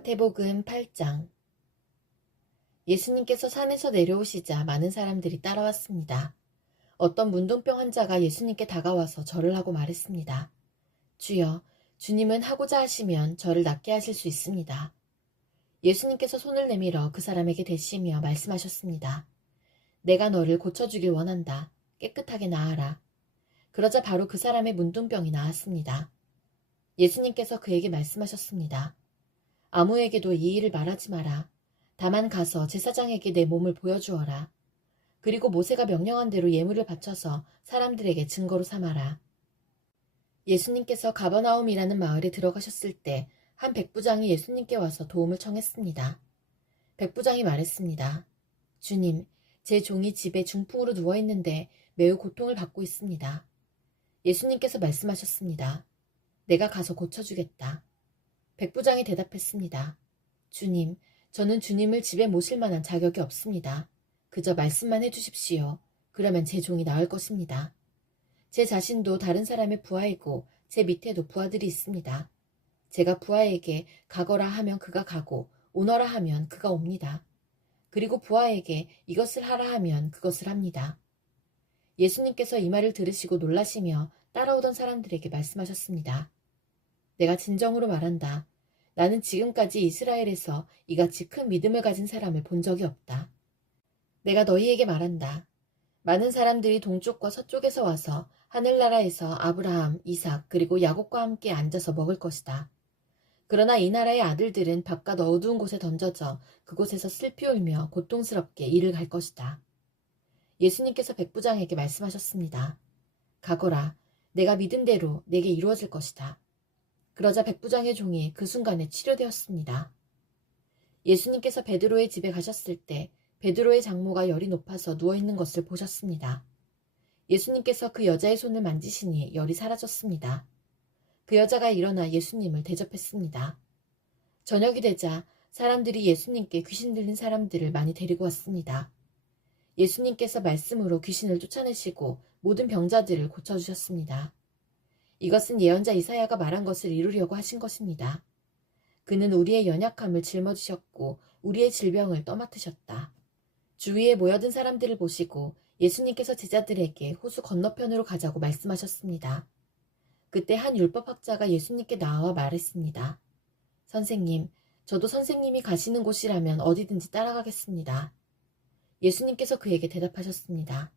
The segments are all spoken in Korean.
마태복음 8장. 예수님께서 산에서 내려오시자 많은 사람들이 따라왔습니다. 어떤 문둥병 환자가 예수님께 다가와서 절을 하고 말했습니다. 주여, 주님은 하고자 하시면 저를 낫게 하실 수 있습니다. 예수님께서 손을 내밀어 그 사람에게 대시며 말씀하셨습니다. 내가 너를 고쳐주길 원한다. 깨끗하게 나아라. 그러자 바로 그 사람의 문둥병이 나았습니다. 예수님께서 그에게 말씀하셨습니다. 아무에게도 이 일을 말하지 마라. 다만 가서 제사장에게 내 몸을 보여주어라. 그리고 모세가 명령한 대로 예물을 바쳐서 사람들에게 증거로 삼아라. 예수님께서 가버나움이라는 마을에 들어가셨을 때 한 백부장이 예수님께 와서 도움을 청했습니다. 백부장이 말했습니다. 주님, 제 종이 집에 중풍으로 누워있는데 매우 고통을 받고 있습니다. 예수님께서 말씀하셨습니다. 내가 가서 고쳐주겠다. 백부장이 대답했습니다. 주님, 저는 주님을 집에 모실 만한 자격이 없습니다. 그저 말씀만 해주십시오. 그러면 제 종이 나을 것입니다. 제 자신도 다른 사람의 부하이고 제 밑에도 부하들이 있습니다. 제가 부하에게 가거라 하면 그가 가고 오너라 하면 그가 옵니다. 그리고 부하에게 이것을 하라 하면 그것을 합니다. 예수님께서 이 말을 들으시고 놀라시며 따라오던 사람들에게 말씀하셨습니다. 내가 진정으로 말한다. 나는 지금까지 이스라엘에서 이같이 큰 믿음을 가진 사람을 본 적이 없다. 내가 너희에게 말한다. 많은 사람들이 동쪽과 서쪽에서 와서 하늘나라에서 아브라함, 이삭, 그리고 야곱과 함께 앉아서 먹을 것이다. 그러나 이 나라의 아들들은 바깥 어두운 곳에 던져져 그곳에서 슬피 울며 고통스럽게 이를 갈 것이다. 예수님께서 백부장에게 말씀하셨습니다. 가거라. 내가 믿은 대로 내게 이루어질 것이다. 그러자 백부장의 종이 그 순간에 치료되었습니다. 예수님께서 베드로의 집에 가셨을 때 베드로의 장모가 열이 높아서 누워있는 것을 보셨습니다. 예수님께서 그 여자의 손을 만지시니 열이 사라졌습니다. 그 여자가 일어나 예수님을 대접했습니다. 저녁이 되자 사람들이 예수님께 귀신 들린 사람들을 많이 데리고 왔습니다. 예수님께서 말씀으로 귀신을 쫓아내시고 모든 병자들을 고쳐주셨습니다. 이것은 예언자 이사야가 말한 것을 이루려고 하신 것입니다. 그는 우리의 연약함을 짊어지셨고 우리의 질병을 떠맡으셨다. 주위에 모여든 사람들을 보시고 예수님께서 제자들에게 호수 건너편으로 가자고 말씀하셨습니다. 그때 한 율법학자가 예수님께 나와 말했습니다. 선생님, 저도 선생님이 가시는 곳이라면 어디든지 따라가겠습니다. 예수님께서 그에게 대답하셨습니다.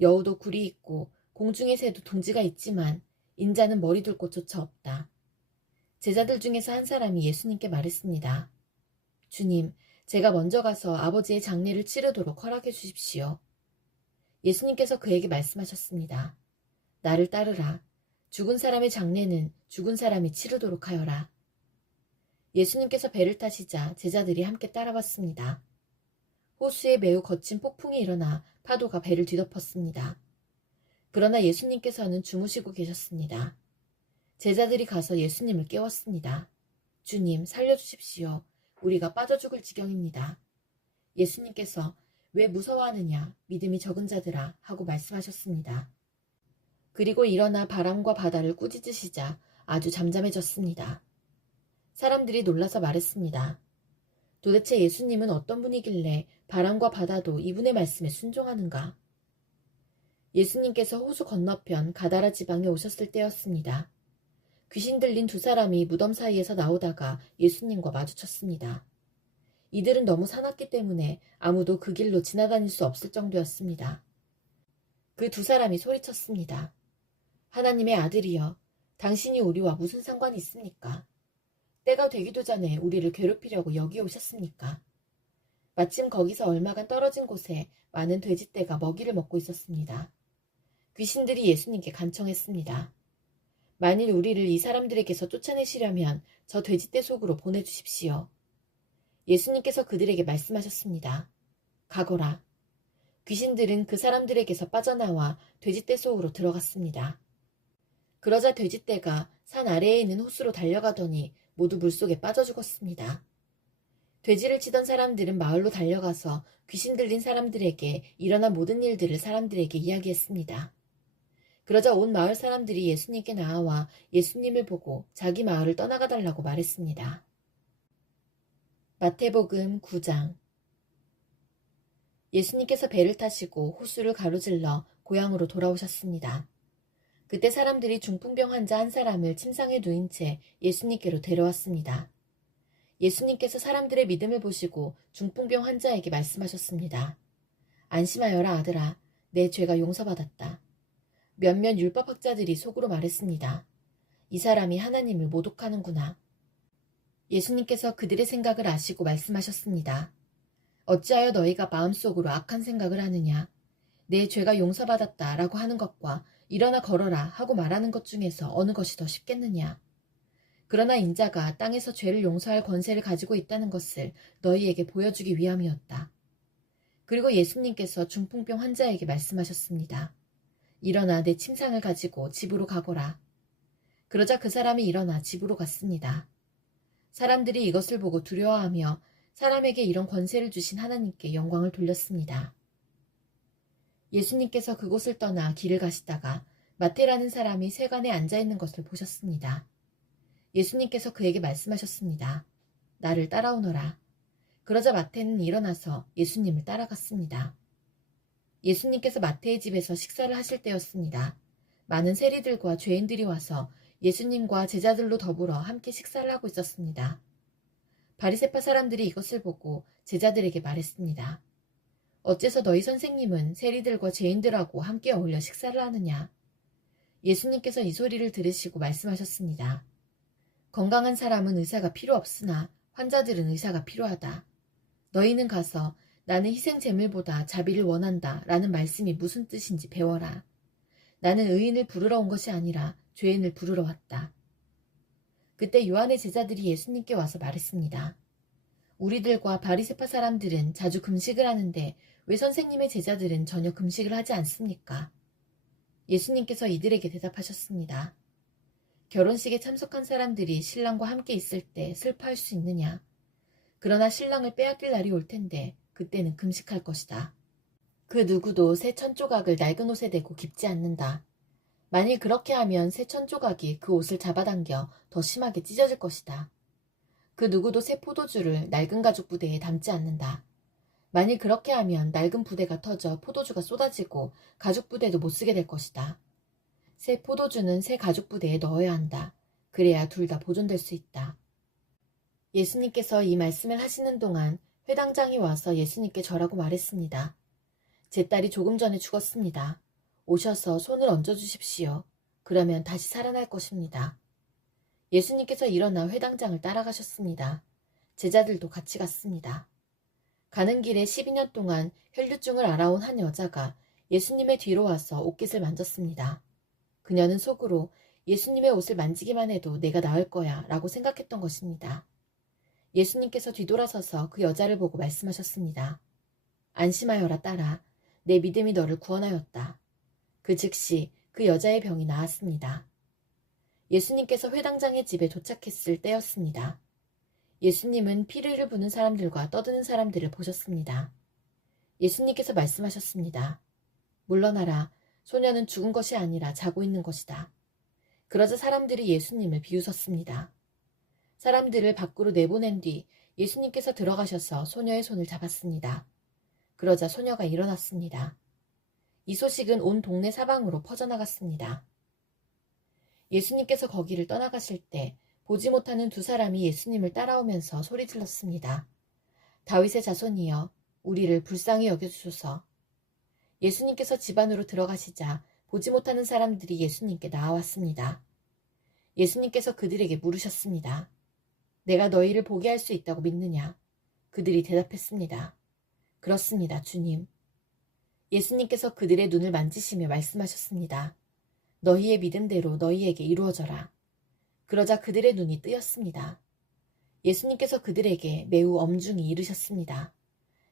여우도 굴이 있고 공중의 새도 둥지가 있지만 인자는 머리 둘 곳조차 없다. 제자들 중에서 한 사람이 예수님께 말했습니다. 주님, 제가 먼저 가서 아버지의 장례를 치르도록 허락해 주십시오. 예수님께서 그에게 말씀하셨습니다. 나를 따르라. 죽은 사람의 장례는 죽은 사람이 치르도록 하여라. 예수님께서 배를 타시자 제자들이 함께 따라왔습니다. 호수에 매우 거친 폭풍이 일어나 파도가 배를 뒤덮었습니다. 그러나 예수님께서는 주무시고 계셨습니다. 제자들이 가서 예수님을 깨웠습니다. 주님, 살려주십시오. 우리가 빠져 죽을 지경입니다. 예수님께서 왜 무서워하느냐, 믿음이 적은 자들아 하고 말씀하셨습니다. 그리고 일어나 바람과 바다를 꾸짖으시자 아주 잠잠해졌습니다. 사람들이 놀라서 말했습니다. 도대체 예수님은 어떤 분이길래 바람과 바다도 이분의 말씀에 순종하는가? 예수님께서 호수 건너편 가다라 지방에 오셨을 때였습니다. 귀신 들린 두 사람이 무덤 사이에서 나오다가 예수님과 마주쳤습니다. 이들은 너무 사납기 때문에 아무도 그 길로 지나다닐 수 없을 정도였습니다. 그 두 사람이 소리쳤습니다. 하나님의 아들이여, 당신이 우리와 무슨 상관이 있습니까? 때가 되기도 전에 우리를 괴롭히려고 여기 오셨습니까? 마침 거기서 얼마간 떨어진 곳에 많은 돼지떼가 먹이를 먹고 있었습니다. 귀신들이 예수님께 간청했습니다. 만일 우리를 이 사람들에게서 쫓아내시려면 저 돼지떼 속으로 보내주십시오. 예수님께서 그들에게 말씀하셨습니다. 가거라. 귀신들은 그 사람들에게서 빠져나와 돼지떼 속으로 들어갔습니다. 그러자 돼지떼가 산 아래에 있는 호수로 달려가더니 모두 물속에 빠져 죽었습니다. 돼지를 치던 사람들은 마을로 달려가서 귀신 들린 사람들에게 일어난 모든 일들을 사람들에게 이야기했습니다. 그러자 온 마을 사람들이 예수님께 나와 예수님을 보고 자기 마을을 떠나가 달라고 말했습니다. 마태복음 9장. 예수님께서 배를 타시고 호수를 가로질러 고향으로 돌아오셨습니다. 그때 사람들이 중풍병 환자 한 사람을 침상에 누인 채 예수님께로 데려왔습니다. 예수님께서 사람들의 믿음을 보시고 중풍병 환자에게 말씀하셨습니다. 안심하여라 아들아, 내 죄가 용서받았다. 몇몇 율법학자들이 속으로 말했습니다. 이 사람이 하나님을 모독하는구나. 예수님께서 그들의 생각을 아시고 말씀하셨습니다. 어찌하여 너희가 마음속으로 악한 생각을 하느냐. 내 죄가 용서받았다 라고 하는 것과 일어나 걸어라 하고 말하는 것 중에서 어느 것이 더 쉽겠느냐. 그러나 인자가 땅에서 죄를 용서할 권세를 가지고 있다는 것을 너희에게 보여주기 위함이었다. 그리고 예수님께서 중풍병 환자에게 말씀하셨습니다. 일어나 내 침상을 가지고 집으로 가거라. 그러자 그 사람이 일어나 집으로 갔습니다. 사람들이 이것을 보고 두려워하며 사람에게 이런 권세를 주신 하나님께 영광을 돌렸습니다. 예수님께서 그곳을 떠나 길을 가시다가 마태라는 사람이 세간에 앉아있는 것을 보셨습니다. 예수님께서 그에게 말씀하셨습니다. 나를 따라오너라. 그러자 마태는 일어나서 예수님을 따라갔습니다. 예수님께서 마태의 집에서 식사를 하실 때였습니다. 많은 세리들과 죄인들이 와서 예수님과 제자들로 더불어 함께 식사를 하고 있었습니다. 바리새파 사람들이 이것을 보고 제자들에게 말했습니다. 어째서 너희 선생님은 세리들과 죄인들하고 함께 어울려 식사를 하느냐? 예수님께서 이 소리를 들으시고 말씀하셨습니다. 건강한 사람은 의사가 필요 없으나 환자들은 의사가 필요하다. 너희는 가서 나는 희생 제물보다 자비를 원한다 라는 말씀이 무슨 뜻인지 배워라. 나는 의인을 부르러 온 것이 아니라 죄인을 부르러 왔다. 그때 요한의 제자들이 예수님께 와서 말했습니다. 우리들과 바리새파 사람들은 자주 금식을 하는데 왜 선생님의 제자들은 전혀 금식을 하지 않습니까? 예수님께서 이들에게 대답하셨습니다. 결혼식에 참석한 사람들이 신랑과 함께 있을 때 슬퍼할 수 있느냐? 그러나 신랑을 빼앗길 날이 올 텐데 그때는 금식할 것이다. 그 누구도 새 천조각을 낡은 옷에 대고 깁지 않는다. 만일 그렇게 하면 새 천조각이 그 옷을 잡아당겨 더 심하게 찢어질 것이다. 그 누구도 새 포도주를 낡은 가죽 부대에 담지 않는다. 만일 그렇게 하면 낡은 부대가 터져 포도주가 쏟아지고 가죽 부대도 못 쓰게 될 것이다. 새 포도주는 새 가죽 부대에 넣어야 한다. 그래야 둘 다 보존될 수 있다. 예수님께서 이 말씀을 하시는 동안 회당장이 와서 예수님께 절하고 말했습니다. 제 딸이 조금 전에 죽었습니다. 오셔서 손을 얹어주십시오. 그러면 다시 살아날 것입니다. 예수님께서 일어나 회당장을 따라가셨습니다. 제자들도 같이 갔습니다. 가는 길에 12년 동안 혈류증을 앓아온 한 여자가 예수님의 뒤로 와서 옷깃을 만졌습니다. 그녀는 속으로 예수님의 옷을 만지기만 해도 내가 나을 거야 라고 생각했던 것입니다. 예수님께서 뒤돌아서서 그 여자를 보고 말씀하셨습니다. 안심하여라 딸아, 내 믿음이 너를 구원하였다. 그 즉시 그 여자의 병이 나았습니다. 예수님께서 회당장의 집에 도착했을 때였습니다. 예수님은 피를 부는 사람들과 떠드는 사람들을 보셨습니다. 예수님께서 말씀하셨습니다. 물러나라, 소녀는 죽은 것이 아니라 자고 있는 것이다. 그러자 사람들이 예수님을 비웃었습니다. 사람들을 밖으로 내보낸 뒤 예수님께서 들어가셔서 소녀의 손을 잡았습니다. 그러자 소녀가 일어났습니다. 이 소식은 온 동네 사방으로 퍼져나갔습니다. 예수님께서 거기를 떠나가실 때 보지 못하는 두 사람이 예수님을 따라오면서 소리 질렀습니다. 다윗의 자손이여, 우리를 불쌍히 여겨주소서. 예수님께서 집 안으로 들어가시자 보지 못하는 사람들이 예수님께 나아왔습니다. 예수님께서 그들에게 물으셨습니다. 내가 너희를 보게 할 수 있다고 믿느냐? 그들이 대답했습니다. 그렇습니다, 주님. 예수님께서 그들의 눈을 만지시며 말씀하셨습니다. 너희의 믿음대로 너희에게 이루어져라. 그러자 그들의 눈이 뜨였습니다. 예수님께서 그들에게 매우 엄중히 이르셨습니다.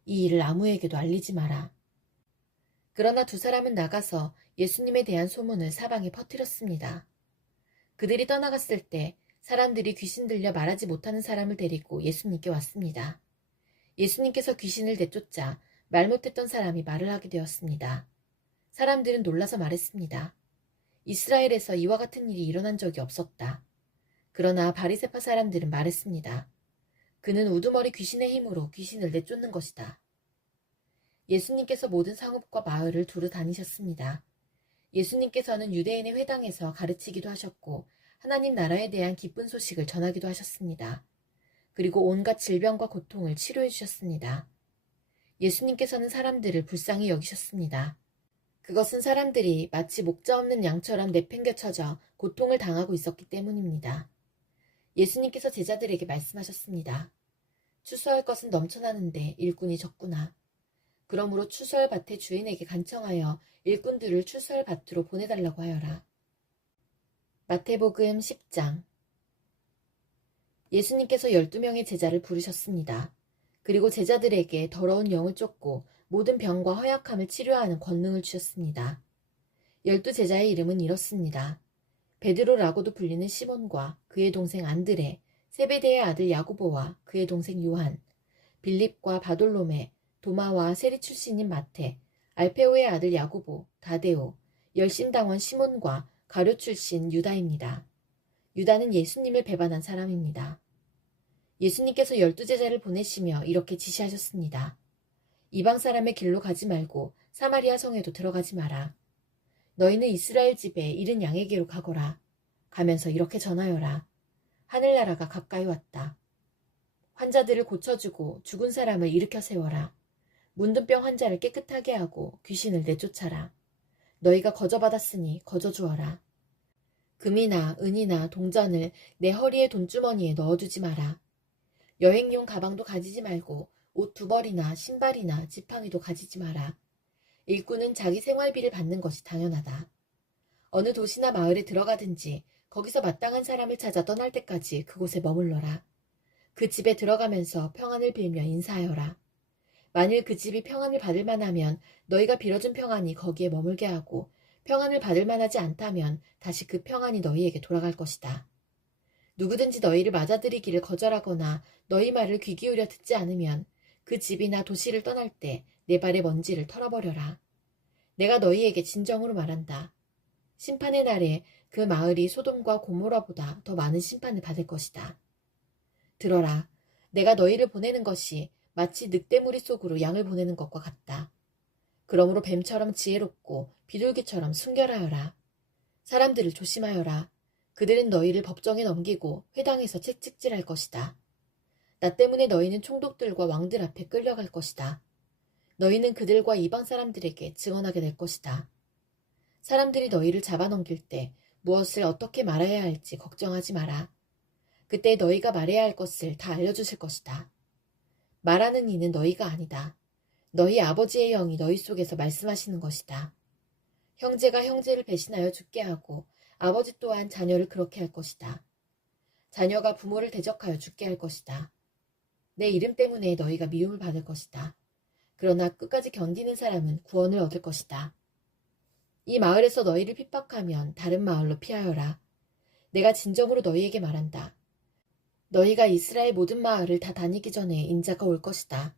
이 일을 아무에게도 알리지 마라. 그러나 두 사람은 나가서 예수님에 대한 소문을 사방에 퍼뜨렸습니다. 그들이 떠나갔을 때 사람들이 귀신 들려 말하지 못하는 사람을 데리고 예수님께 왔습니다. 예수님께서 귀신을 내쫓자 말 못했던 사람이 말을 하게 되었습니다. 사람들은 놀라서 말했습니다. 이스라엘에서 이와 같은 일이 일어난 적이 없었다. 그러나 바리새파 사람들은 말했습니다. 그는 우두머리 귀신의 힘으로 귀신을 내쫓는 것이다. 예수님께서 모든 성읍과 마을을 두루 다니셨습니다. 예수님께서는 유대인의 회당에서 가르치기도 하셨고 하나님 나라에 대한 기쁜 소식을 전하기도 하셨습니다. 그리고 온갖 질병과 고통을 치료해 주셨습니다. 예수님께서는 사람들을 불쌍히 여기셨습니다. 그것은 사람들이 마치 목자 없는 양처럼 내팽개쳐져 고통을 당하고 있었기 때문입니다. 예수님께서 제자들에게 말씀하셨습니다. 추수할 것은 넘쳐나는데 일꾼이 적구나. 그러므로 추수할 밭의 주인에게 간청하여 일꾼들을 추수할 밭으로 보내달라고 하여라. 마태복음 10장. 예수님께서 12명의 제자를 부르셨습니다. 그리고 제자들에게 더러운 영을 쫓고 모든 병과 허약함을 치료하는 권능을 주셨습니다. 12제자의 이름은 이렇습니다. 베드로라고도 불리는 시몬과 그의 동생 안드레, 세베대의 아들 야고보와 그의 동생 요한, 빌립과 바돌로메, 도마와 세리 출신인 마태, 알페오의 아들 야고보, 다데오, 열심당원 시몬과 가룟 출신 유다입니다. 유다는 예수님을 배반한 사람입니다. 예수님께서 12제자를 보내시며 이렇게 지시하셨습니다. 이방 사람의 길로 가지 말고 사마리아 성에도 들어가지 마라. 너희는 이스라엘 집에 잃은 양에게로 가거라. 가면서 이렇게 전하여라. 하늘나라가 가까이 왔다. 환자들을 고쳐주고 죽은 사람을 일으켜 세워라. 문둥병 환자를 깨끗하게 하고 귀신을 내쫓아라. 너희가 거저받았으니 거저주어라. 금이나 은이나 동전을 내 허리의 돈주머니에 넣어두지 마라. 여행용 가방도 가지지 말고 옷 2벌이나 신발이나 지팡이도 가지지 마라. 일꾼은 자기 생활비를 받는 것이 당연하다. 어느 도시나 마을에 들어가든지 거기서 마땅한 사람을 찾아 떠날 때까지 그곳에 머물러라. 그 집에 들어가면서 평안을 빌며 인사하여라. 만일 그 집이 평안을 받을 만하면 너희가 빌어준 평안이 거기에 머물게 하고 평안을 받을 만하지 않다면 다시 그 평안이 너희에게 돌아갈 것이다. 누구든지 너희를 맞아들이기를 거절하거나 너희 말을 귀 기울여 듣지 않으면 그 집이나 도시를 떠날 때 내 발의 먼지를 털어버려라. 내가 너희에게 진정으로 말한다. 심판의 날에 그 마을이 소돔과 고모라보다 더 많은 심판을 받을 것이다. 들어라. 내가 너희를 보내는 것이 마치 늑대무리 속으로 양을 보내는 것과 같다. 그러므로 뱀처럼 지혜롭고 비둘기처럼 순결하여라. 사람들을 조심하여라. 그들은 너희를 법정에 넘기고 회당에서 채찍질할 것이다. 나 때문에 너희는 총독들과 왕들 앞에 끌려갈 것이다. 너희는 그들과 이방 사람들에게 증언하게 될 것이다. 사람들이 너희를 잡아넘길 때 무엇을 어떻게 말해야 할지 걱정하지 마라. 그때 너희가 말해야 할 것을 다 알려주실 것이다. 말하는 이는 너희가 아니다. 너희 아버지의 영이 너희 속에서 말씀하시는 것이다. 형제가 형제를 배신하여 죽게 하고 아버지 또한 자녀를 그렇게 할 것이다. 자녀가 부모를 대적하여 죽게 할 것이다. 내 이름 때문에 너희가 미움을 받을 것이다. 그러나 끝까지 견디는 사람은 구원을 얻을 것이다. 이 마을에서 너희를 핍박하면 다른 마을로 피하여라. 내가 진정으로 너희에게 말한다. 너희가 이스라엘 모든 마을을 다 다니기 전에 인자가 올 것이다.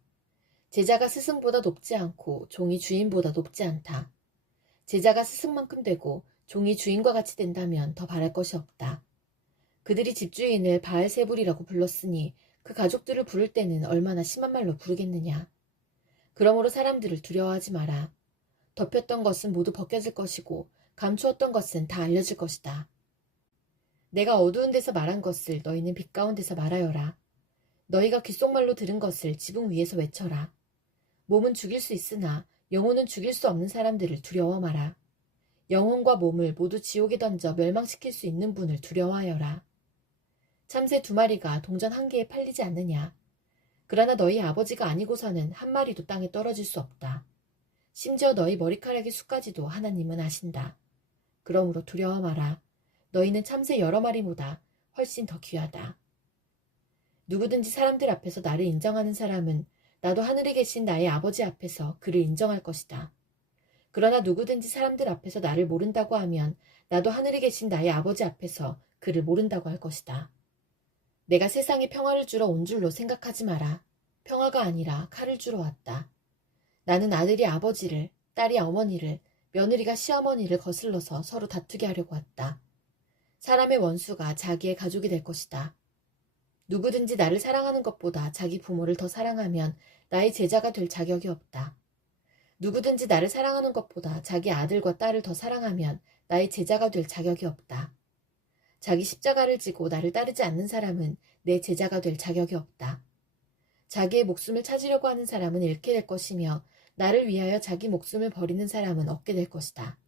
제자가 스승보다 높지 않고 종이 주인보다 높지 않다. 제자가 스승만큼 되고 종이 주인과 같이 된다면 더 바랄 것이 없다. 그들이 집주인을 바알세불이라고 불렀으니 그 가족들을 부를 때는 얼마나 심한 말로 부르겠느냐. 그러므로 사람들을 두려워하지 마라. 덮였던 것은 모두 벗겨질 것이고 감추었던 것은 다 알려질 것이다. 내가 어두운 데서 말한 것을 너희는 빛 가운데서 말하여라. 너희가 귓속말로 들은 것을 지붕 위에서 외쳐라. 몸은 죽일 수 있으나 영혼은 죽일 수 없는 사람들을 두려워 마라. 영혼과 몸을 모두 지옥에 던져 멸망시킬 수 있는 분을 두려워하여라. 참새 2마리가 동전 1개에 팔리지 않느냐. 그러나 너희 아버지가 아니고서는 1마리도 땅에 떨어질 수 없다. 심지어 너희 머리카락의 수까지도 하나님은 아신다. 그러므로 두려워 마라. 너희는 참새 여러 마리보다 훨씬 더 귀하다. 누구든지 사람들 앞에서 나를 인정하는 사람은 나도 하늘에 계신 나의 아버지 앞에서 그를 인정할 것이다. 그러나 누구든지 사람들 앞에서 나를 모른다고 하면 나도 하늘에 계신 나의 아버지 앞에서 그를 모른다고 할 것이다. 내가 세상에 평화를 주러 온 줄로 생각하지 마라. 평화가 아니라 칼을 주러 왔다. 나는 아들이 아버지를, 딸이 어머니를, 며느리가 시어머니를 거슬러서 서로 다투게 하려고 왔다. 사람의 원수가 자기의 가족이 될 것이다. 누구든지 나를 사랑하는 것보다 자기 부모를 더 사랑하면 나의 제자가 될 자격이 없다. 누구든지 나를 사랑하는 것보다 자기 아들과 딸을 더 사랑하면 나의 제자가 될 자격이 없다. 자기 십자가를 지고 나를 따르지 않는 사람은 내 제자가 될 자격이 없다. 자기의 목숨을 찾으려고 하는 사람은 잃게 될 것이며 나를 위하여 자기 목숨을 버리는 사람은 얻게 될 것이다.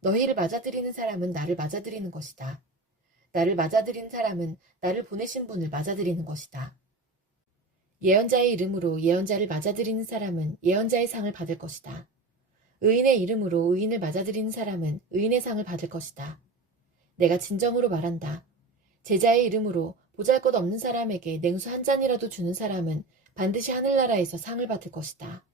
너희를 맞아들이는 사람은 나를 맞아들이는 것이다. 나를 맞아들이는 사람은 나를 보내신 분을 맞아들이는 것이다. 예언자의 이름으로 예언자를 맞아들이는 사람은 예언자의 상을 받을 것이다. 의인의 이름으로 의인을 맞아들이는 사람은 의인의 상을 받을 것이다. 내가 진정으로 말한다. 제자의 이름으로 보잘것없는 사람에게 냉수 한 잔이라도 주는 사람은 반드시 하늘나라에서 상을 받을 것이다.